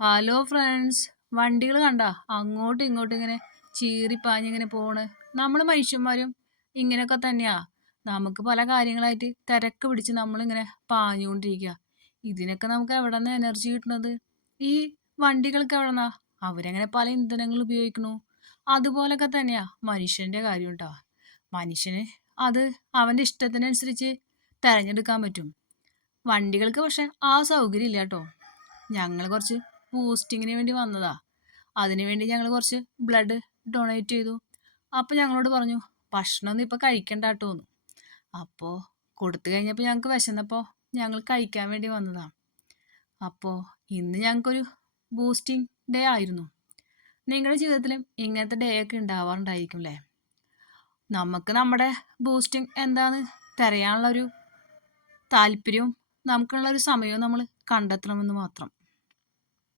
Hello friends. വണ്ടികൾ കണ്ടാ അങ്ങോട്ടും ഇങ്ങോട്ടും ഇങ്ങനെ ചീറിപ്പാഞ്ഞിങ്ങനെ പോണ്. നമ്മൾ മനുഷ്യന്മാരും ഇങ്ങനെയൊക്കെ തന്നെയാ. നമുക്ക് പല കാര്യങ്ങളായിട്ട് തിരക്ക് പിടിച്ച് നമ്മളിങ്ങനെ പാഞ്ഞുകൊണ്ടിരിക്കുക. ഇതിനൊക്കെ നമുക്ക് എവിടെ നിന്ന് എനർജി കിട്ടുന്നത്? ഈ വണ്ടികൾക്ക് എവിടെന്നാ? അവരങ്ങനെ പല ഇന്ധനങ്ങൾ ഉപയോഗിക്കണു. അതുപോലൊക്കെ തന്നെയാ മനുഷ്യന്റെ കാര്യം കേട്ടോ. മനുഷ്യന് അത് അവന്റെ ഇഷ്ടത്തിനനുസരിച്ച് തെരഞ്ഞെടുക്കാൻ പറ്റും. വണ്ടികൾക്ക് പക്ഷെ ആ സൗകര്യം ഇല്ല കേട്ടോ. ഞങ്ങൾ കുറച്ച് ബൂസ്റ്റിങ്ങിന് വേണ്ടി വന്നതാ. അതിനു വേണ്ടി ഞങ്ങൾ കുറച്ച് ബ്ലഡ് ഡൊണേറ്റ് ചെയ്തു. അപ്പോൾ ഞങ്ങളോട് പറഞ്ഞു ഭക്ഷണമൊന്നും ഇപ്പോൾ കഴിക്കണ്ട കേട്ടോന്ന്. അപ്പോൾ കൊടുത്തു കഴിഞ്ഞപ്പോൾ ഞങ്ങൾക്ക് വിശന്നപ്പോൾ ഞങ്ങൾ കഴിക്കാൻ വേണ്ടി വന്നതാ. അപ്പോൾ ഇന്ന് ഞങ്ങൾക്കൊരു ബൂസ്റ്റിംഗ് ഡേ ആയിരുന്നു. നിങ്ങളുടെ ജീവിതത്തിലും ഇങ്ങനത്തെ ഡേ ഒക്കെ ഉണ്ടാവാറുണ്ടായിരിക്കും അല്ലേ? നമുക്ക് നമ്മുടെ ബൂസ്റ്റിംഗ് എന്താന്ന് തിരയാനുള്ളൊരു താല്പര്യവും നമുക്കുള്ളൊരു സമയവും നമ്മൾ കണ്ടെത്തണമെന്ന് മാത്രം.